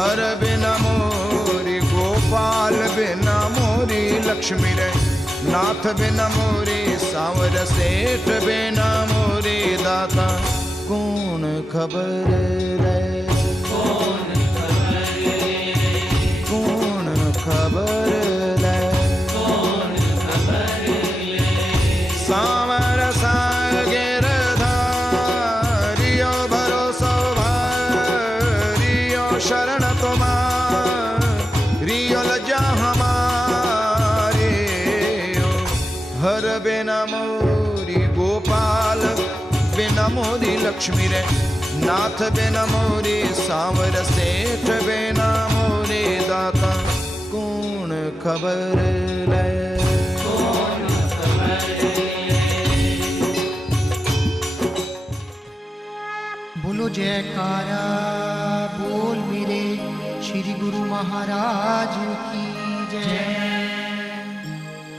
हर बिना मोरी गोपाल बिना मोरी लक्ष्मी रे, नाथ बिना मोरी सांवर सेठ बिना मोरी दाता कौन खबर रे, कौन खबर रे, कौन खबर रे, कौन खबर रे। सांवर सागिर धारियो भरोसो भारियो शरण तुम्हारियो लज्जा हमारी, हर बिना मोरी गोपाल बिना मोरी लक्ष्मी रे, नाथ बिना मोरी सांवर सेठ बिना मोरी दाता कौन खबर ले, कौन खबर ले। बोलो जयकारा बोल मेरे श्री गुरु महाराज की जय,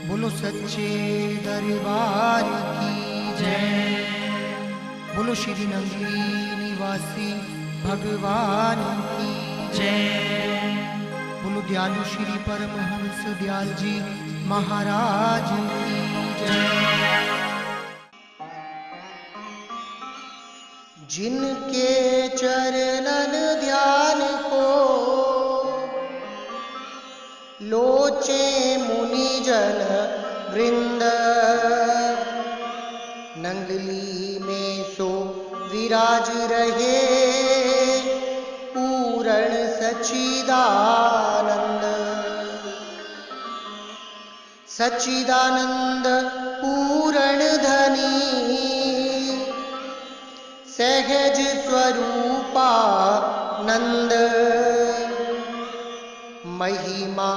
बोलो सच्चे दरबार की जय, बोलो श्री नंगली निवासी भगवान की जय, बोलो दयालु श्री परमहंस दयाल जी महाराज की जय। जिनके चरणन ध्यान को लोचे मुनि जन वृंद, नंगली में सो विराज रहे पूर्ण सच्चिदानंद, सच्चिदानंद पूर्ण धनी सहज स्वरूपा नंद, महिमा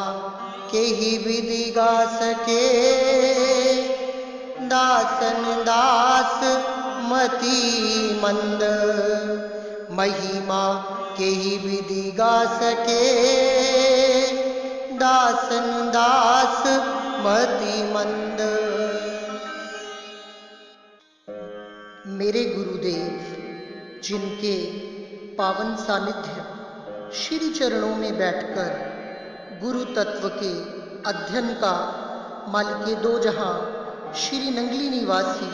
के ही विधि गा सके दासन दास मति मंद, महिमा के ही विधि गा सके दासन दास मति मंद। मेरे गुरुदेव जिनके पावन सानिध्य श्री चरणों में बैठकर गुरु तत्व के अध्ययन का मालिके दो जहां श्री नंगली निवासी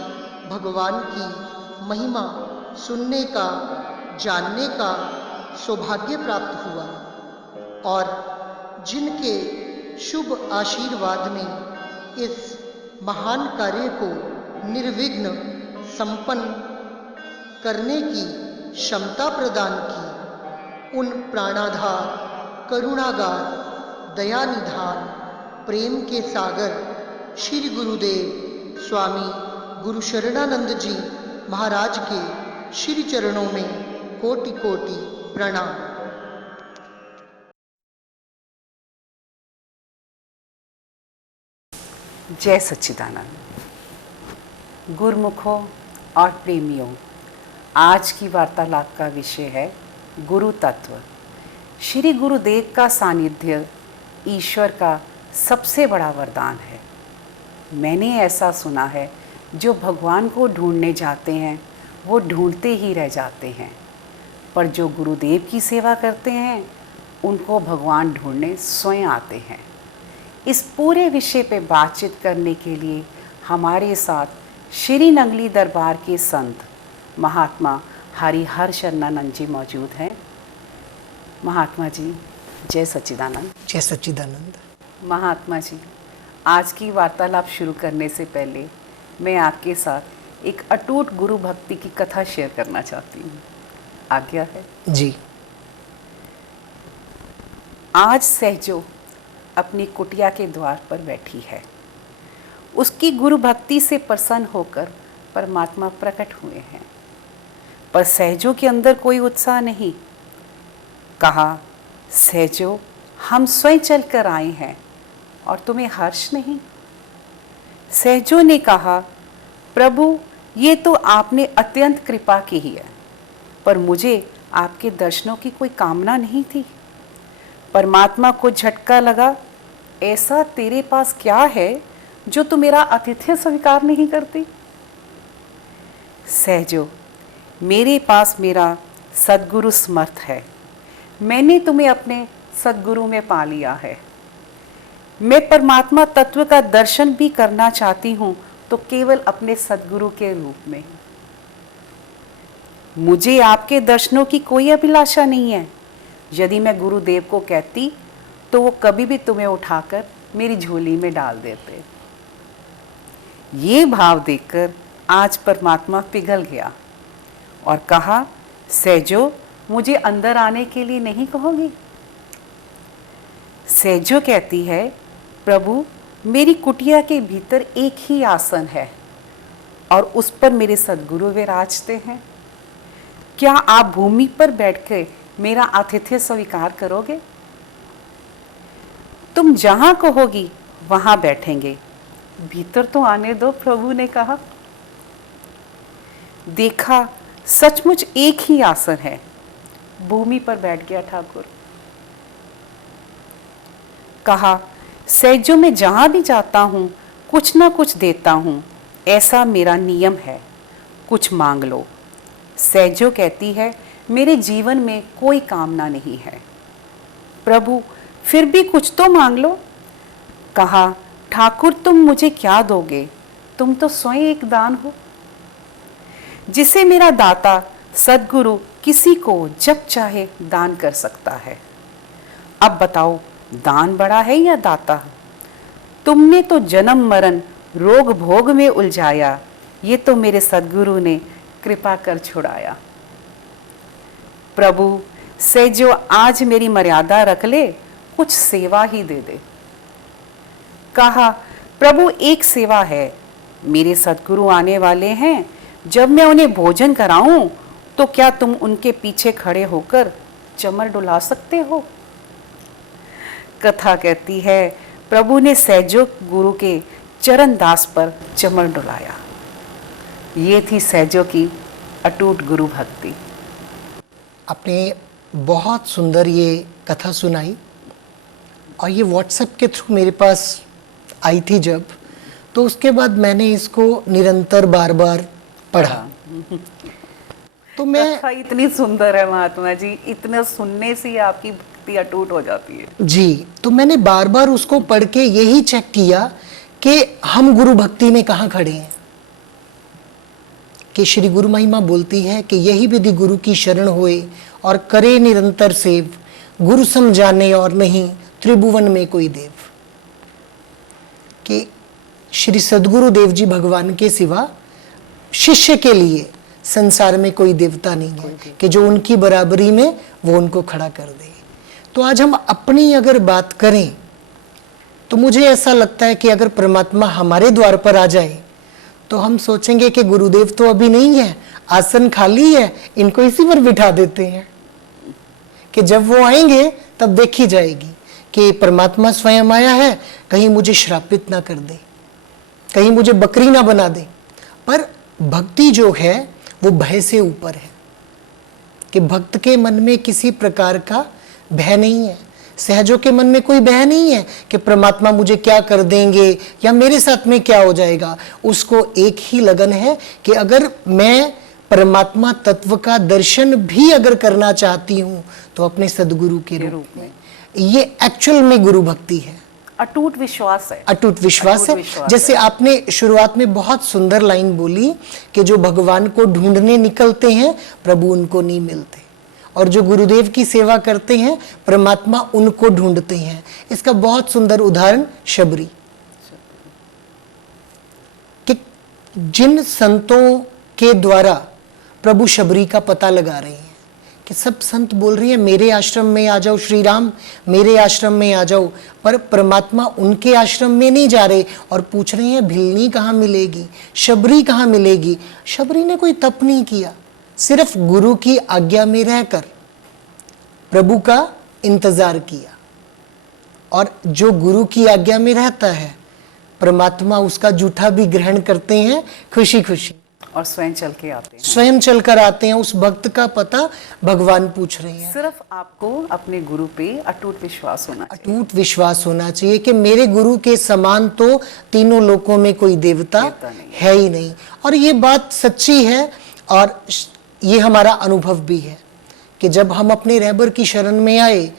भगवान की महिमा सुनने का जानने का सौभाग्य प्राप्त हुआ, और जिनके शुभ आशीर्वाद में इस महान कार्य को निर्विघ्न संपन्न करने की क्षमता प्रदान की, उन प्राणाधार करुणागार दया निधान प्रेम के सागर श्री गुरुदेव स्वामी गुरु शरणानंद जी महाराज के श्री चरणों में कोटि कोटि प्रणाम। जय सच्चिदानंद। गुरुमुखों और प्रेमियों, आज की वार्तालाप का विषय है गुरु तत्व। श्री गुरुदेव का सानिध्य ईश्वर का सबसे बड़ा वरदान है। मैंने ऐसा सुना है, जो भगवान को ढूंढने जाते हैं वो ढूंढते ही रह जाते हैं, पर जो गुरुदेव की सेवा करते हैं उनको भगवान ढूंढने स्वयं आते हैं। इस पूरे विषय पे बातचीत करने के लिए हमारे साथ श्री नंगली दरबार के संत महात्मा हरिहर शरणानंद जी मौजूद हैं। महात्मा जी जय सच्चिदानंद। जय सच्चिदानंद। महात्मा जी, आज की वार्तालाप शुरू करने से पहले मैं आपके साथ एक अटूट गुरु भक्ति की कथा शेयर करना चाहती हूँ, आज्ञा है? जी। आज सहजो अपनी कुटिया के द्वार पर बैठी है। उसकी गुरु भक्ति से प्रसन्न होकर परमात्मा प्रकट हुए हैं, पर सहजो के अंदर कोई उत्साह नहीं। कहा, सहजो हम स्वयं चल कर आए हैं और तुम्हें हर्ष नहीं? सहजो ने कहा, प्रभु ये तो आपने अत्यंत कृपा की ही है, पर मुझे आपके दर्शनों की कोई कामना नहीं थी। परमात्मा को झटका लगा, ऐसा तेरे पास क्या है जो तू मेरा आतिथ्य स्वीकार नहीं करती? सहजो, मेरे पास मेरा सद्गुरु समर्थ है। मैंने तुम्हें अपने सद्गुरु में पा लिया है। मैं परमात्मा तत्व का दर्शन भी करना चाहती हूँ तो केवल अपने सद्गुरु के रूप में। मुझे आपके दर्शनों की कोई अभिलाषा नहीं है। यदि मैं गुरुदेव को कहती तो वो कभी भी तुम्हें उठाकर मेरी झोली में डाल देते। ये भाव देखकर आज परमात्मा पिघल गया और कहा, सहजो, मुझे अंदर आने के लिए नहीं कहोगी? सहजो कहती है, प्रभु, मेरी कुटिया के भीतर एक ही आसन है और उस पर मेरे सद्गुरु विराजते हैं। क्या आप भूमि पर बैठकर मेरा आतिथ्य स्वीकार करोगे? तुम जहां कहोगी वहां बैठेंगे, भीतर तो आने दो, प्रभु ने कहा। देखा, सचमुच एक ही आसन है। भूमि पर बैठ गया ठाकुर। कहा, सहजो, मैं जहां भी जाता हूं कुछ ना कुछ देता हूं, ऐसा मेरा नियम है, कुछ मांग लो। सहजो कहती है, मेरे जीवन में कोई कामना नहीं है। प्रभु, फिर भी कुछ तो मांग लो। कहा, ठाकुर, तुम मुझे क्या दोगे? तुम तो स्वयं एक दान हो, जिसे मेरा दाता सद्गुरु किसी को जब चाहे दान कर सकता है। अब बताओ, दान बड़ा है या दाता? तुमने तो जन्म मरण रोग भोग में उलझाया, ये तो मेरे सद्गुरु ने कृपा कर छुड़ाया। प्रभु, से जो आज मेरी मर्यादा रख ले, कुछ सेवा ही दे दे। कहा, प्रभु, एक सेवा है। मेरे सद्गुरु आने वाले हैं, जब मैं उन्हें भोजन कराऊं तो क्या तुम उनके पीछे खड़े होकर चमर डुला सकते हो? कथा कहती है, प्रभु ने सहजो गुरु के चरण दास पर चमर डुलाया। ये थी सहजो की अटूट गुरु भक्ति। आपने बहुत सुंदर ये कथा सुनाई और ये व्हाट्सएप के थ्रू मेरे पास आई थी जब, तो उसके बाद मैंने इसको निरंतर बार बार पढ़ा। तो मैं कथा इतनी सुंदर है महात्मा जी, इतना सुनने से ही आपकी भक्ति अटूट हो जाती है जी। तो मैंने बार बार उसको पढ़ के यही चेक किया कि हम गुरु भक्ति में कहाँ खड़े हैं। कि श्री गुरु महिमा बोलती है कि यही विधि गुरु की शरण होए और करे निरंतर सेव, गुरु समझाने और नहीं त्रिभुवन में कोई देव। कि श्री सद्गुरु देव जी भगवान के सिवा शिष्य के लिए संसार में कोई देवता नहीं है कि जो उनकी बराबरी में वो उनको खड़ा कर दे। तो आज हम अपनी अगर बात करें तो मुझे ऐसा लगता है कि अगर परमात्मा हमारे द्वार पर आ जाए तो हम सोचेंगे कि गुरुदेव तो अभी नहीं है, आसन खाली है, इनको इसी पर बिठा देते हैं कि जब वो आएंगे तब देखी जाएगी कि परमात्मा स्वयं आया है, कहीं मुझे श्रापित ना कर दे, कहीं मुझे बकरी ना बना दे। पर भक्ति जो है वो भय से ऊपर है कि भक्त के मन में किसी प्रकार का भय नहीं है। सहजों के मन में कोई भय नहीं है कि परमात्मा मुझे क्या कर देंगे या मेरे साथ में क्या हो जाएगा। उसको एक ही लगन है कि अगर मैं परमात्मा तत्व का दर्शन भी अगर करना चाहती हूँ तो अपने सद्गुरु के रूप में। ये एक्चुअल में गुरु भक्ति है, अटूट विश्वास है। अटूट विश्वास है। जैसे आपने शुरुआत में बहुत सुंदर लाइन बोली कि जो भगवान को ढूंढने निकलते हैं प्रभु उनको नहीं मिलते, और जो गुरुदेव की सेवा करते हैं परमात्मा उनको ढूंढते हैं। इसका बहुत सुंदर उदाहरण शबरी, कि जिन संतों के द्वारा प्रभु शबरी का पता लगा रहे हैं कि सब संत बोल रही हैं मेरे आश्रम में आ जाओ श्री राम, मेरे आश्रम में आ जाओ, पर परमात्मा उनके आश्रम में नहीं जा रहे और पूछ रहे हैं भिलनी कहाँ मिलेगी, शबरी कहाँ मिलेगी। शबरी ने कोई तप नहीं किया, सिर्फ गुरु की आज्ञा में रहकर प्रभु का इंतजार किया, और जो गुरु की आज्ञा में रहता है परमात्मा उसका जूठा भी ग्रहण करते हैं खुशी खुशी, और स्वयं चल के आते हैं, स्वयं चलकर आते हैं। उस भक्त का पता भगवान पूछ रहे हैं। सिर्फ आपको अपने गुरु पे अटूट विश्वास होना चाहिए। अटूट विश्वास होना चाहिए कि मेरे गुरु के समान तो तीनों लोकों में कोई देवता है ही नहीं। और ये बात सच्ची है और ये हमारा अनुभव भी है कि जब हम अपने रहबर की शरण में आए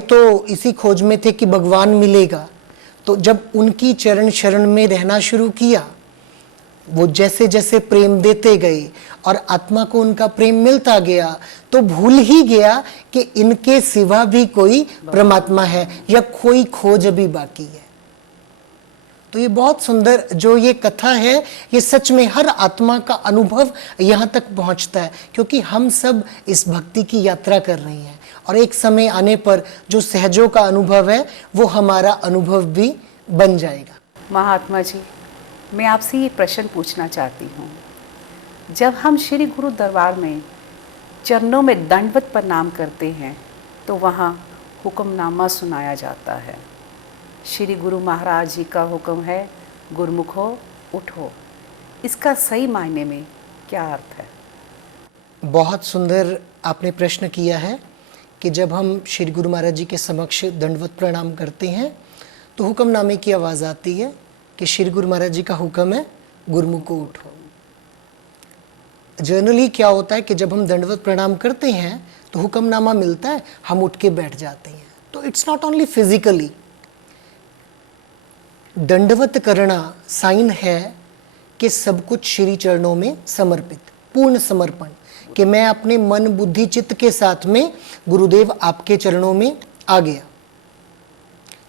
तो इसी खोज में थे कि भगवान मिलेगा। तो जब उनकी चरण शरण में रहना शुरू किया, वो जैसे जैसे प्रेम देते गए और आत्मा को उनका प्रेम मिलता गया, तो भूल ही गया कि इनके सिवा भी कोई परमात्मा है या कोई खोज अभी बाकी है। तो ये बहुत सुंदर जो ये कथा है, ये सच में हर आत्मा का अनुभव यहाँ तक पहुँचता है, क्योंकि हम सब इस भक्ति की यात्रा कर रहे हैं और एक समय आने पर जो सहजों का अनुभव है वो हमारा अनुभव भी बन जाएगा। महात्मा जी, मैं आपसे ये प्रश्न पूछना चाहती हूँ, जब हम श्री गुरु दरबार में चरणों में दंडवत प्रणाम करते हैं तो वहाँ हुक्मनामा सुनाया जाता है। श्री गुरु महाराज जी का हुक्म है, गुरुमुखो उठो। इसका सही मायने में क्या अर्थ है? बहुत सुंदर आपने प्रश्न किया है कि जब हम श्री गुरु महाराज जी के समक्ष दंडवत प्रणाम करते हैं तो हुक्मनामे की आवाज़ आती है कि श्री गुरु महाराज जी का हुक्म है, गुरुमुखो उठो। जनरली क्या होता है कि जब हम दंडवत प्रणाम करते हैं तो हुक्मनामा मिलता है, हम उठ के बैठ जाते हैं। तो इट्स नॉट ओनली फिजिकली, दंडवत करना साइन है कि सब कुछ श्री चरणों में समर्पित, पूर्ण समर्पण, कि मैं अपने मन बुद्धि चित्त के साथ में गुरुदेव आपके चरणों में आ गया।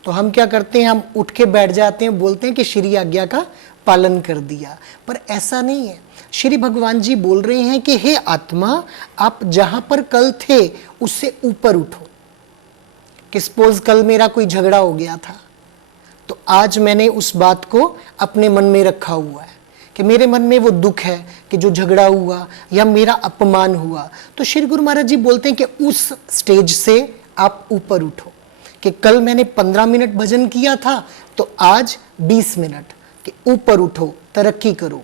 तो हम क्या करते हैं, हम उठ के बैठ जाते हैं, बोलते हैं कि श्री आज्ञा का पालन कर दिया, पर ऐसा नहीं है। श्री भगवान जी बोल रहे हैं कि हे आत्मा, आप जहां पर कल थे उससे ऊपर उठो। कि सपोज कल मेरा कोई झगड़ा हो गया था, तो आज मैंने उस बात को अपने मन में रखा हुआ है कि मेरे मन में वो दुख है कि जो झगड़ा हुआ या मेरा अपमान हुआ। तो श्री गुरु महाराज जी बोलते हैं कि उस स्टेज से आप ऊपर उठो, कि कल मैंने 15 मिनट भजन किया था तो आज 20 मिनट, कि ऊपर उठो, तरक्की करो,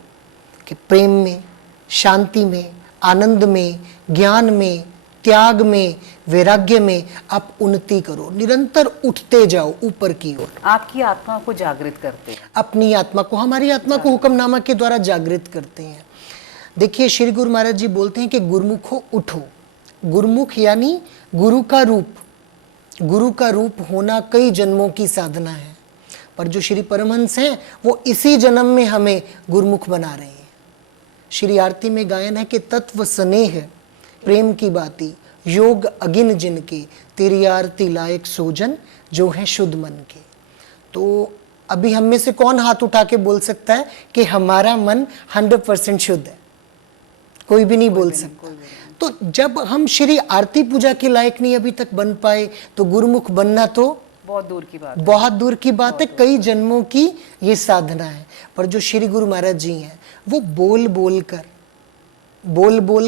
कि प्रेम में, शांति में, आनंद में, ज्ञान में, त्याग में, वैराग्य में आप उन्नति करो, निरंतर उठते जाओ ऊपर की ओर। आपकी आत्मा को जागृत करते हैं, अपनी आत्मा को, हमारी आत्मा को हुक्मनामा के द्वारा जागृत करते हैं। देखिए श्री गुरु महाराज जी बोलते हैं कि गुरुमुखो उठो। गुरुमुख यानी गुरु का रूप। गुरु का रूप होना कई जन्मों की साधना है, पर जो श्री परमहंस हैं वो इसी जन्म में हमें गुरुमुख बना रहे हैं। श्री आरती में गायन है कि तत्व स्नेह प्रेम की बाती, योग अगिन जिनके, तेरी आरती लायक सोजन जो है शुद्ध मन के। तो अभी हम में से कौन हाथ उठा के बोल सकता है कि हमारा मन 100% शुद्ध है? कोई भी नहीं बोल सकता। तो जब हम श्री आरती पूजा के लायक नहीं अभी तक बन पाए, तो गुरुमुख बनना तो बहुत दूर की बात है। बहुत दूर की बात है, कई जन्मों की ये साधना है। पर जो श्री गुरु महाराज जी हैं वो बोल बोल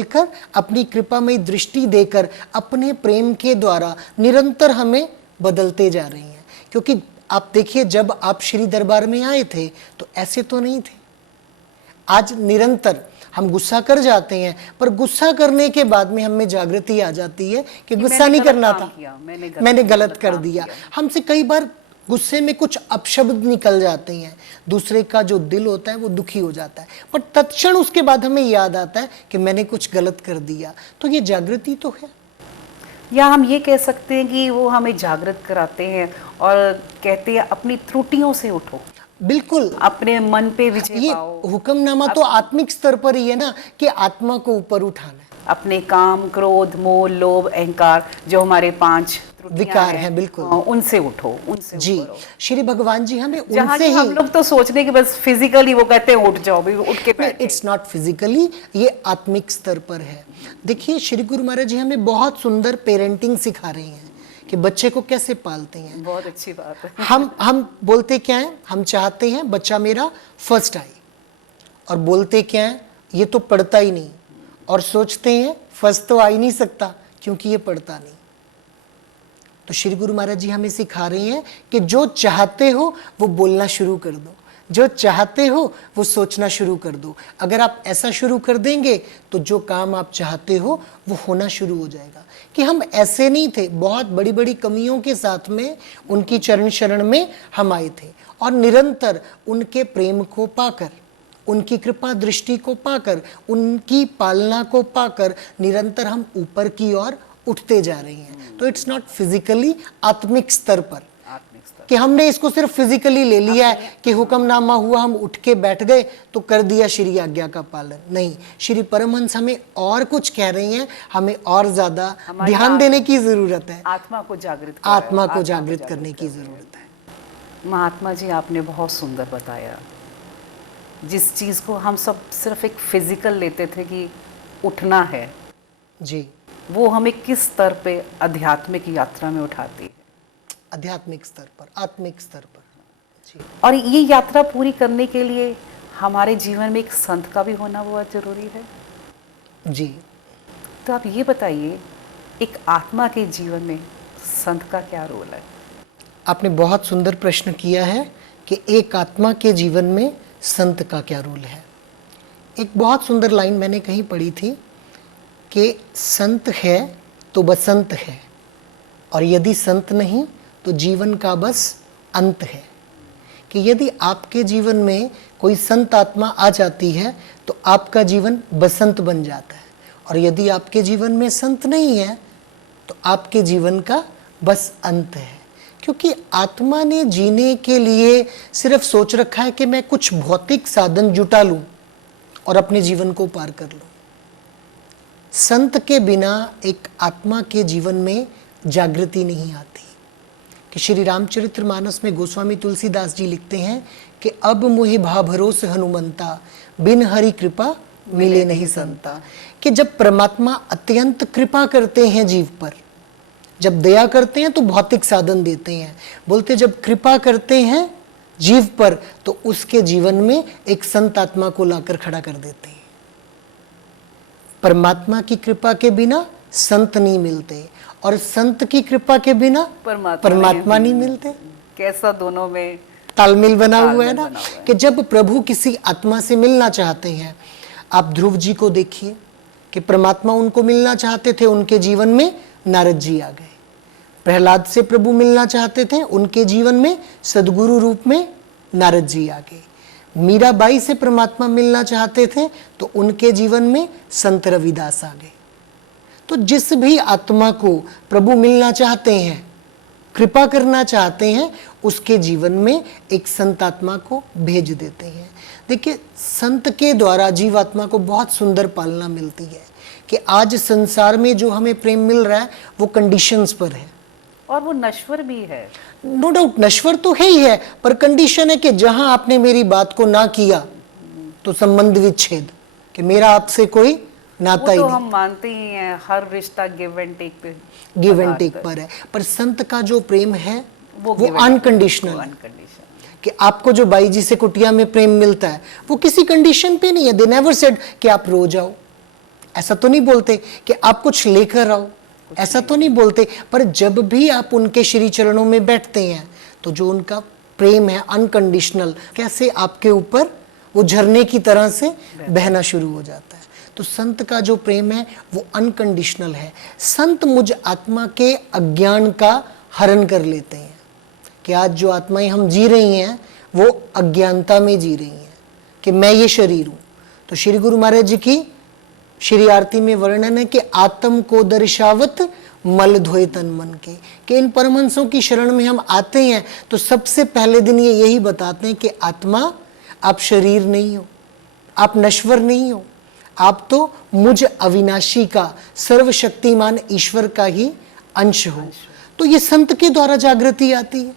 कर अपनी कृपामयी दृष्टि देकर अपने प्रेम के द्वारा निरंतर हमें बदलते जा रही हैं। क्योंकि आप देखिए, जब आप श्री दरबार में आए थे तो ऐसे तो नहीं थे। आज निरंतर हम गुस्सा कर जाते हैं, पर गुस्सा करने के बाद में हमें जागृति आ जाती है कि गुस्सा नहीं करना था, मैंने गलत कर दिया। हमसे कई बार गुस्से में कुछ अपशब्द निकल जाते हैं, दूसरे का जो दिल होता है वो दुखी हो जाता है, पर तत्क्षण उसके बाद हमें याद आता है कि मैंने कुछ गलत कर दिया। तो ये जागृति तो है। या हम ये कह सकते हैं कि वो हमें जागृत कराते हैं और कहते हैं अपनी त्रुटियों से उठो। बिल्कुल, अपने मन पे विजय ये पाओ। हुक्मनामा तो आत्मिक स्तर पर ही है ना, कि आत्मा को ऊपर उठाना है। अपने काम, क्रोध, मोह, लोभ, अहंकार, जो हमारे 5 विकार हैं, बिल्कुल, उनसे उठो, उनसे जी। ऊपर हो। श्री भगवान जी हमें जहाँ उनसे कि हम ही, लोग तो सोचने की बस फिजिकली वो कहते हैं उठ जाओ, भी उठ के बैठे। इट्स नॉट फिजिकली, ये आत्मिक स्तर पर है। देखिए श्री गुरु महाराज जी हमें बहुत सुंदर पेरेंटिंग सिखा रहे हैं कि बच्चे को कैसे पालते हैं। बहुत अच्छी बात है। हम बोलते क्या है, हम चाहते हैं बच्चा मेरा फर्स्ट आए, और बोलते क्या है, ये तो पढ़ता ही नहीं, और सोचते हैं फर्स्ट तो आ ही नहीं सकता क्योंकि ये पढ़ता नहीं। तो श्री गुरु महाराज जी हमें सिखा रहे हैं कि जो चाहते हो वो बोलना शुरू कर दो, जो चाहते हो वो सोचना शुरू कर दो। अगर आप ऐसा शुरू कर देंगे तो जो काम आप चाहते हो वो होना शुरू हो जाएगा। कि हम ऐसे नहीं थे, बहुत बड़ी बड़ी कमियों के साथ में उनकी चरण शरण में हम आए थे, और निरंतर उनके प्रेम को पाकर, उनकी कृपा दृष्टि को पाकर, उनकी पालना को पाकर निरंतर हम ऊपर की ओर उठते जा रहे हैं। तो इट्स नॉट फिजिकली, आत्मिक स्तर पर आत्मिक स्तर। कि हमने इसको सिर्फ फिजिकली ले लिया है कि हुक्मनामा हुआ, हम उठ के बैठ गए तो कर दिया श्री आज्ञा का पालन। नहीं, श्री परमहंस हमें और कुछ कह रही हैं, हमें और ज्यादा ध्यान देने की जरूरत है, आत्मा को जागृत आत्मा को जागृत करने की जरूरत है। महात्मा जी, आपने बहुत सुंदर बताया। जिस चीज़ को हम सब सिर्फ एक फिजिकल लेते थे कि उठना है, जी, वो हमें किस स्तर पे आध्यात्मिक यात्रा में उठाती है। आध्यात्मिक स्तर पर, आत्मिक स्तर पर। जी, और ये यात्रा पूरी करने के लिए हमारे जीवन में एक संत का भी होना बहुत जरूरी है। जी, तो आप ये बताइए, एक आत्मा के जीवन में संत का क्या रोल है? आपने बहुत सुंदर प्रश्न किया है कि एक आत्मा के जीवन में संत का क्या रोल है। एक बहुत सुंदर लाइन मैंने कहीं पढ़ी थी कि संत है तो बसंत है, और यदि संत नहीं तो जीवन का बस अंत है। कि यदि आपके जीवन में कोई संत आत्मा आ जाती है तो आपका जीवन बसंत बन जाता है, और यदि आपके जीवन में संत नहीं है तो आपके जीवन का बस अंत है। क्योंकि आत्मा ने जीने के लिए सिर्फ सोच रखा है कि मैं कुछ भौतिक साधन जुटा लूं और अपने जीवन को पार कर लूं। संत के बिना एक आत्मा के जीवन में जागृति नहीं आती। कि श्री रामचरितमानस में गोस्वामी तुलसीदास जी लिखते हैं कि अब मोहि भा भरोस हनुमंता, बिन हरि कृपा मिले नहीं संता। कि जब परमात्मा अत्यंत कृपा करते हैं जीव पर, जब दया करते हैं तो भौतिक साधन देते हैं, बोलते जब कृपा करते हैं जीव पर तो उसके जीवन में एक संत आत्मा को लाकर खड़ा कर देते हैं। परमात्मा की कृपा के बिना संत नहीं मिलते, और संत की कृपा के बिना परमात्मा नहीं मिलते। कैसा दोनों में तालमेल बना हुआ है ना, कि जब प्रभु किसी आत्मा से मिलना चाहते हैं, आप ध्रुव जी को देखिए कि परमात्मा उनको मिलना चाहते थे, उनके जीवन में नारद जी आ गए। प्रहलाद से प्रभु मिलना चाहते थे, उनके जीवन में सदगुरु रूप में नारद जी आ गए। मीराबाई से परमात्मा मिलना चाहते थे तो उनके जीवन में संत रविदास आ गए। तो जिस भी आत्मा को प्रभु मिलना चाहते हैं, कृपा करना चाहते हैं, उसके जीवन में एक संत आत्मा को भेज देते हैं। देखिए, संत के द्वारा जीवात्मा को बहुत सुंदर पालना मिलती है कि आज संसार में जो हमें प्रेम मिल रहा है वो कंडीशंस पर है, और वो नश्वर भी है। नो डाउट नश्वर तो है ही है, पर कंडीशन है कि जहां आपने मेरी बात को ना किया तो संबंध विच्छेद, कि मेरा आपसे कोई नाता ही तो नहीं। हम मानते ही हैं, हर रिश्ता गिव एंड टेक पे, गिव एंड टेक पर है। पर संत का जो प्रेम है वो give and take, अनकंडीशनल है। unconditional। कि आपको जो बाई जी से कुटिया में प्रेम मिलता है वो किसी कंडीशन पे नहीं है। दे नेवर सेड कि आप रो जाओ, ऐसा तो नहीं बोलते कि आप कुछ लेकर आओ, ऐसा तो नहीं बोलते। पर जब भी आप उनके श्री चरणों में बैठते हैं तो जो उनका प्रेम है अनकंडीशनल, कैसे आपके ऊपर वो झरने की तरह से बहना शुरू हो जाता है। तो संत का जो प्रेम है वो अनकंडीशनल है। संत मुझ आत्मा के अज्ञान का हरण कर लेते हैं कि आज जो आत्माएं हम जी रही हैं वो अज्ञानता में जी रही हैं कि मैं ये शरीर हूं। तो श्री गुरु महाराज जी की श्री आरती में वर्णन है कि आत्म को दर्शावत मल धोए तन मन के, कि इन परमहंसों की शरण में हम आते हैं तो सबसे पहले दिन ये यही बताते हैं कि आत्मा, आप शरीर नहीं हो, आप नश्वर नहीं हो, आप तो मुझ अविनाशी का सर्वशक्तिमान ईश्वर का ही अंश हो। तो ये संत के द्वारा जागृति आती है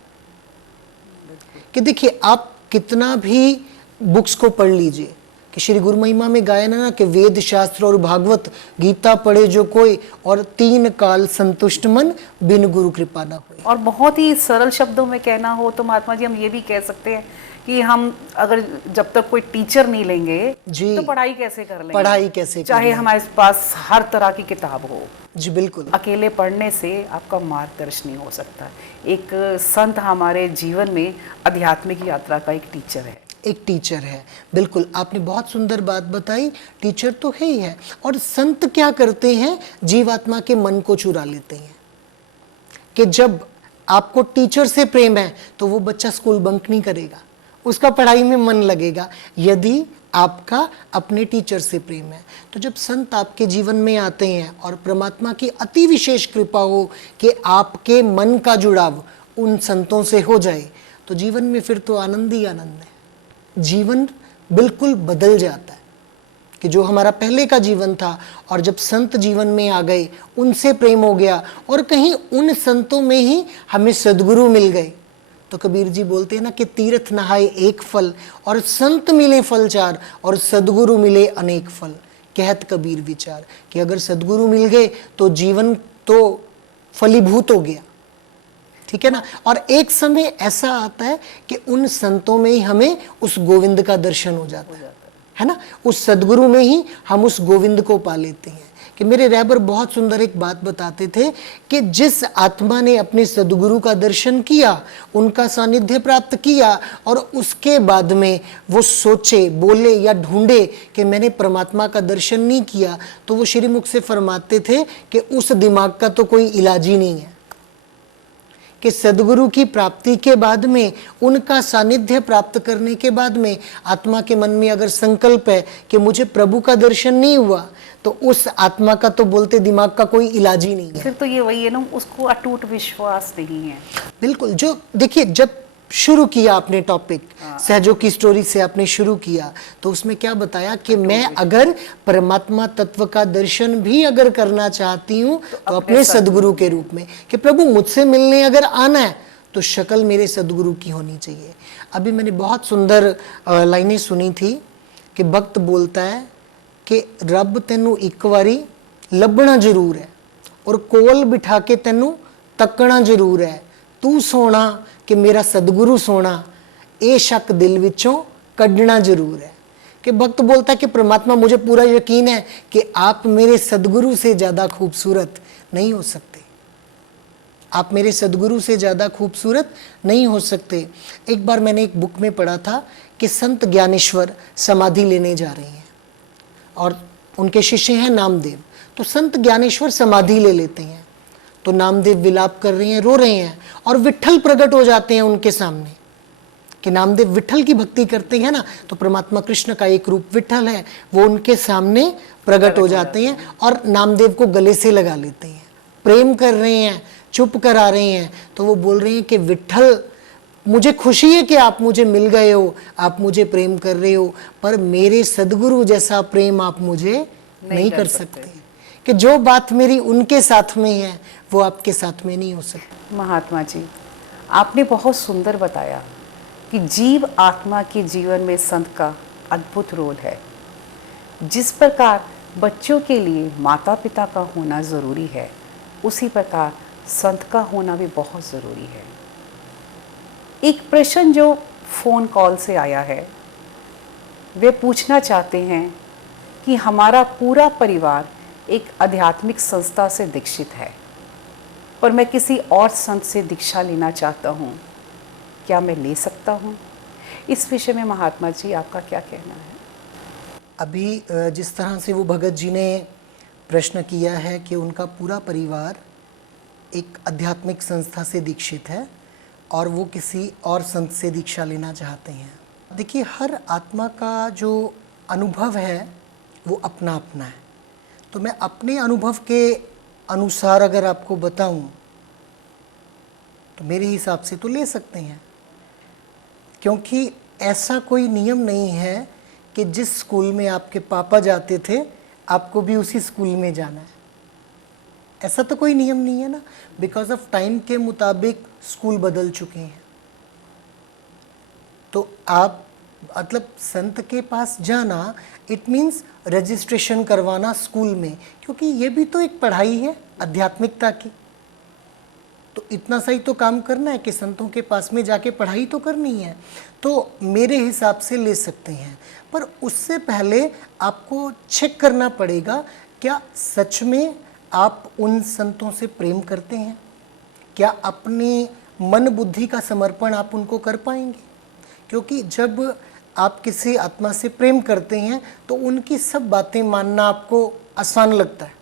कि देखिए, आप कितना भी बुक्स को पढ़ लीजिए कि श्री गुरु महिमा में गायन है ना कि वेद शास्त्र और भागवत गीता पढ़े जो कोई, और 3 काल संतुष्ट मन बिन गुरु कृपा ना होए। और बहुत ही सरल शब्दों में कहना हो तो महात्मा जी हम ये भी कह सकते हैं कि हम अगर जब तक कोई टीचर नहीं लेंगे जी, तो पढ़ाई कैसे कर लेंगे? पढ़ाई कैसे चाहे करें? हमारे पास हर तरह की किताब हो, जी बिल्कुल। अकेले पढ़ने से आपका मार्गदर्शन नहीं हो सकता। एक संत हमारे जीवन में आध्यात्मिक यात्रा का एक टीचर है। एक टीचर है, बिल्कुल आपने बहुत सुंदर बात बताई। टीचर तो है ही है। और संत क्या करते हैं, जीवात्मा के मन को चुरा लेते हैं कि जब आपको टीचर से प्रेम है तो वो बच्चा स्कूल बंक नहीं करेगा, उसका पढ़ाई में मन लगेगा। यदि आपका अपने टीचर से प्रेम है, तो जब संत आपके जीवन में आते हैं और परमात्मा की अति विशेष कृपा हो कि आपके मन का जुड़ाव उन संतों से हो जाए, तो जीवन में फिर तो आनंद ही आनंद है। जीवन बिल्कुल बदल जाता है कि जो हमारा पहले का जीवन था और जब संत जीवन में आ गए, उनसे प्रेम हो गया और कहीं उन संतों में ही हमें सद्गुरु मिल गए। तो कबीर जी बोलते हैं ना कि तीर्थ नहाए एक फल और संत मिले फल चार और सद्गुरु मिले अनेक फल। कहत कबीर विचार कि अगर सद्गुरु मिल गए तो जीवन तो फलीभूत हो गया, ठीक है ना। और एक समय ऐसा आता है कि उन संतों में ही हमें उस गोविंद का दर्शन हो जाता है ना। उस सद्गुरु में ही हम उस गोविंद को पा लेते हैं। कि मेरे रहबर बहुत सुंदर एक बात बताते थे कि जिस आत्मा ने अपने सद्गुरु का दर्शन किया, उनका सानिध्य प्राप्त किया और उसके बाद में वो सोचे, बोले या ढूंढे कि मैंने परमात्मा का दर्शन नहीं किया, तो वो श्रीमुख से फरमाते थे कि उस दिमाग का तो कोई इलाज ही नहीं है। कि सद्गुरु की प्राप्ति के बाद में, उनका सानिध्य प्राप्त करने के बाद में आत्मा के मन में अगर संकल्प है कि मुझे प्रभु का दर्शन नहीं हुआ, तो उस आत्मा का तो बोलते दिमाग का कोई इलाज ही नहीं है। फिर तो ये वही है ना, उसको अटूट विश्वास नहीं है। बिल्कुल। जो देखिए, जब शुरू किया आपने टॉपिक, सहजों की स्टोरी से आपने शुरू किया, तो उसमें क्या बताया कि मैं अगर परमात्मा तत्व का दर्शन भी अगर करना चाहती हूँ तो अपने सद्गुरु के रूप में, कि प्रभु मुझसे मिलने अगर आना है तो शक्ल मेरे सद्गुरु की होनी चाहिए। अभी मैंने बहुत सुंदर लाइनें सुनी थी कि भक्त बोलता है कि रब तेनू एक बारी लभना जरूर है और कोल बिठा के तेनू तकना जरूर है, तू सोना कि मेरा सदगुरु सोना, ए शक दिल विचों कढ़ना जरूर है। कि भक्त बोलता है कि परमात्मा मुझे पूरा यकीन है कि आप मेरे सदगुरु से ज़्यादा खूबसूरत नहीं हो सकते, आप मेरे सदगुरु से ज़्यादा खूबसूरत नहीं हो सकते। एक बार मैंने एक बुक में पढ़ा था कि संत ज्ञानेश्वर समाधि लेने जा रहे हैं और उनके शिष्य हैं नामदेव। तो संत ज्ञानेश्वर समाधि ले लेते हैं, तो नामदेव विलाप कर रहे हैं, रो रहे हैं और विट्ठल प्रकट हो जाते हैं उनके सामने। कि नामदेव विट्ठल की भक्ति करते हैं ना, तो परमात्मा कृष्ण का एक रूप विट्ठल है, वो उनके सामने प्रकट हो जाते हैं और नामदेव को गले से लगा लेते हैं, प्रेम कर रहे हैं, चुप करा रहे हैं। तो वो बोल रहे हैं कि विट्ठल, मुझे खुशी है कि आप मुझे मिल गए हो, आप मुझे प्रेम कर रहे हो, पर मेरे सदगुरु जैसा प्रेम आप मुझे नहीं कर सकते। कि जो बात मेरी उनके साथ में है वो आपके साथ में नहीं हो सकती। महात्मा जी, आपने बहुत सुंदर बताया कि जीव आत्मा के जीवन में संत का अद्भुत रोल है। जिस प्रकार बच्चों के लिए माता पिता का होना ज़रूरी है, उसी प्रकार संत का होना भी बहुत ज़रूरी है। एक प्रश्न जो फ़ोन कॉल से आया है, वे पूछना चाहते हैं कि हमारा पूरा परिवार एक आध्यात्मिक संस्था से दीक्षित है, पर मैं किसी और संत से दीक्षा लेना चाहता हूँ, क्या मैं ले सकता हूँ? इस विषय में महात्मा जी आपका क्या कहना है? अभी जिस तरह से वो भगत जी ने प्रश्न किया है कि उनका पूरा परिवार एक आध्यात्मिक संस्था से दीक्षित है और वो किसी और संत से दीक्षा लेना चाहते हैं। देखिए, हर आत्मा का जो अनुभव है वो अपना अपना है। तो मैं अपने अनुभव के अनुसार अगर आपको बताऊं तो मेरे हिसाब से तो ले सकते हैं, क्योंकि ऐसा कोई नियम नहीं है कि जिस स्कूल में आपके पापा जाते थे आपको भी उसी स्कूल में जाना है। ऐसा तो कोई नियम नहीं है ना। बिकॉज ऑफ टाइम के मुताबिक स्कूल बदल चुके हैं। तो आप मतलब संत के पास जाना, इट मीन्स रजिस्ट्रेशन करवाना स्कूल में, क्योंकि ये भी तो एक पढ़ाई है आध्यात्मिकता की। तो इतना सही तो काम करना है कि संतों के पास में जाके पढ़ाई तो करनी है। तो मेरे हिसाब से ले सकते हैं, पर उससे पहले आपको चेक करना पड़ेगा क्या सच में आप उन संतों से प्रेम करते हैं, क्या अपनी मन बुद्धि का समर्पण आप उनको कर पाएंगे। क्योंकि जब आप किसी आत्मा से प्रेम करते हैं तो उनकी सब बातें मानना आपको आसान लगता है।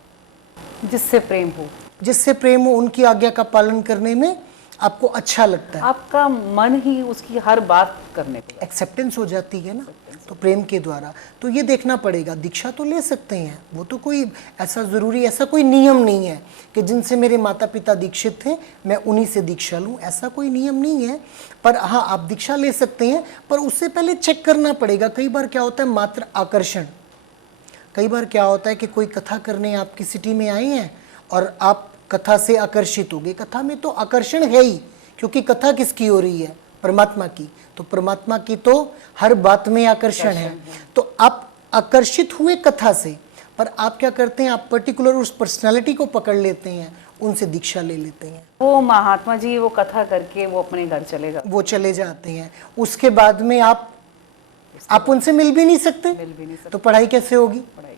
जिससे प्रेम हो, जिससे प्रेम हो, उनकी आज्ञा का पालन करने में आपको अच्छा लगता है, आपका मन ही उसकी हर बात करने को एक्सेप्टेंस हो जाती है ना, तो प्रेम के द्वारा। तो ये देखना पड़ेगा। दीक्षा तो ले सकते हैं, वो तो कोई ऐसा ज़रूरी, ऐसा कोई नियम नहीं है कि जिनसे मेरे माता पिता दीक्षित थे मैं उन्हीं से दीक्षा लूँ, ऐसा कोई नियम नहीं है। पर हाँ, आप दीक्षा ले सकते हैं, पर उससे पहले चेक करना पड़ेगा। कई बार क्या होता है, मात्र आकर्षण, कई बार क्या होता है कि कोई कथा करने आपकी सिटी में आए हैं और आप कथा से आकर्षित हो गए। कथा में तो आकर्षण है ही, क्योंकि कथा किसकी हो रही है, परमात्मा की। तो परमात्मा की तो हर बात में आकर्षण है। तो आप आकर्षित हुए कथा से, पर आप क्या करते हैं, आप पर्टिकुलर उस पर्सनालिटी को पकड़ लेते हैं, उनसे दीक्षा ले लेते हैं। वो महात्मा जी वो कथा करके वो अपने घर चले गए, वो चले जाते हैं। उसके बाद में आप उनसे मिल भी नहीं सकते, मिल भी नहीं सकते। तो पढ़ाई कैसे होगी, पढ़ाई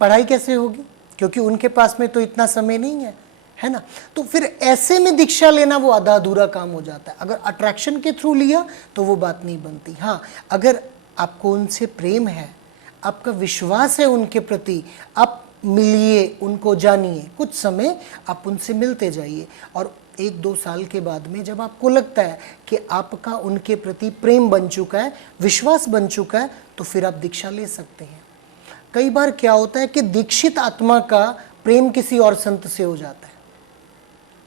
पढ़ाई कैसे होगी, क्योंकि उनके पास में तो इतना समय नहीं है ना। तो फिर ऐसे में दीक्षा लेना वो आधा अधूरा काम हो जाता है। अगर अट्रैक्शन के थ्रू लिया तो वो बात नहीं बनती। हाँ, अगर आपको उनसे प्रेम है, आपका विश्वास है उनके प्रति, आप मिलिए, उनको जानिए, कुछ समय आप उनसे मिलते जाइए, और 1-2 साल के बाद में जब आपको लगता है कि आपका उनके प्रति प्रेम बन चुका है, विश्वास बन चुका है, तो फिर आप दीक्षा ले सकते हैं। कई बार क्या होता है कि दीक्षित आत्मा का प्रेम किसी और संत से हो जाता है।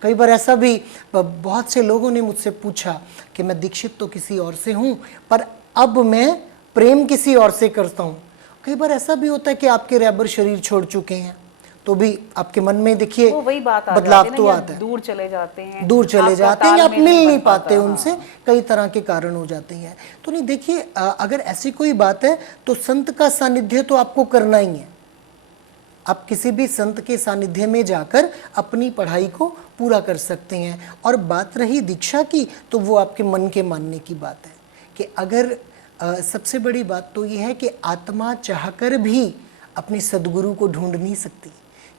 कई बार ऐसा भी, बहुत से लोगों ने मुझसे पूछा कि मैं दीक्षित तो किसी और से हूँ, पर अब मैं प्रेम किसी और से करता हूँ। कई बार ऐसा भी होता है कि आपके रैबर शरीर छोड़ चुके हैं, तो भी आपके मन में देखिए वो वही बात बदलाव तो आता है। दूर चले जाते हैं, दूर चले आपका जाते हैं, आप तालमेल मिल नहीं बन पाता, पाते उनसे, कई तरह के कारण हो जाते हैं। तो नहीं, देखिए, अगर ऐसी कोई बात है तो संत का सानिध्य तो आपको करना ही है। आप किसी भी संत के सानिध्य में जाकर अपनी पढ़ाई को पूरा कर सकते हैं। और बात रही दीक्षा की, तो वो आपके मन के मानने की बात है कि अगर सबसे बड़ी बात तो ये है कि आत्मा चाहकर भी अपने सद्गुरु को ढूंढ नहीं सकती,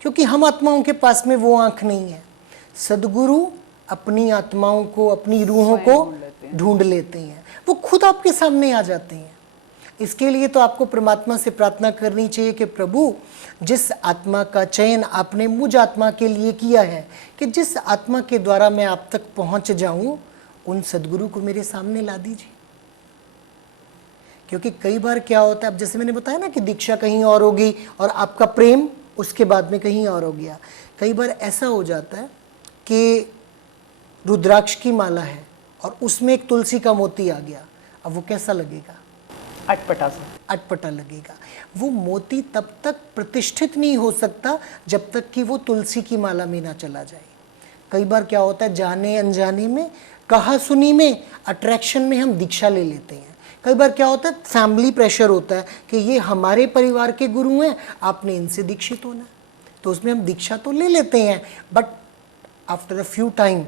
क्योंकि हम आत्माओं के पास में वो आंख नहीं है। सद्गुरु अपनी आत्माओं को, अपनी रूहों को ढूंढ लेते हैं, वो खुद आपके सामने आ जाते हैं। इसके लिए तो आपको परमात्मा से प्रार्थना करनी चाहिए कि प्रभु, जिस आत्मा का चयन आपने मुझ आत्मा के लिए किया है, कि जिस आत्मा के द्वारा मैं आप तक पहुंच जाऊं, उन सद्गुरु को मेरे सामने ला दीजिए। क्योंकि कई बार क्या होता है, अब जैसे मैंने बताया ना कि दीक्षा कहीं और होगी और आपका प्रेम उसके बाद में कहीं और हो गया। कई बार ऐसा हो जाता है कि रुद्राक्ष की माला है और उसमें एक तुलसी का मोती आ गया, अब वो कैसा लगेगा, अटपटा सा, अटपटा लगेगा। वो मोती तब तक प्रतिष्ठित नहीं हो सकता जब तक कि वो तुलसी की माला में ना चला जाए। कई बार क्या होता है, जाने अनजाने में, कहा सुनी में, अट्रैक्शन में हम दीक्षा ले लेते हैं। कई बार क्या होता है, फैमिली प्रेशर होता है कि ये हमारे परिवार के गुरु हैं, आपने इनसे दीक्षित होना, तो उसमें हम दीक्षा तो ले लेते हैं, but after a few time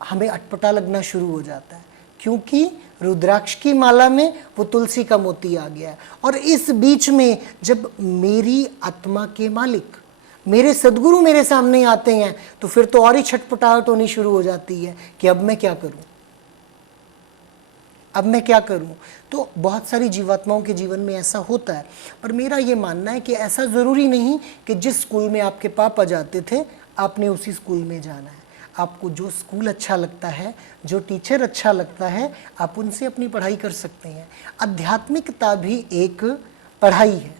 हमें अटपटा लगना शुरू हो जाता है, क्योंकि रुद्राक्ष की माला में वो तुलसी का मोती आ गया है। और इस बीच में जब मेरी आत्मा के मालिक, मेरे सद्गुरु मेरे सामने आते हैं, तो फिर तो और ही छटपटाहट होनी शुरू हो जाती है कि अब मैं क्या करूं, अब मैं क्या करूं। तो बहुत सारी जीवात्माओं के जीवन में ऐसा होता है। पर मेरा ये मानना है कि ऐसा ज़रूरी नहीं कि जिस स्कूल में आपके पापा जाते थे आपने उसी स्कूल में जाना है। आपको जो स्कूल अच्छा लगता है, जो टीचर अच्छा लगता है, आप उनसे अपनी पढ़ाई कर सकते हैं। आध्यात्मिकता भी एक पढ़ाई है।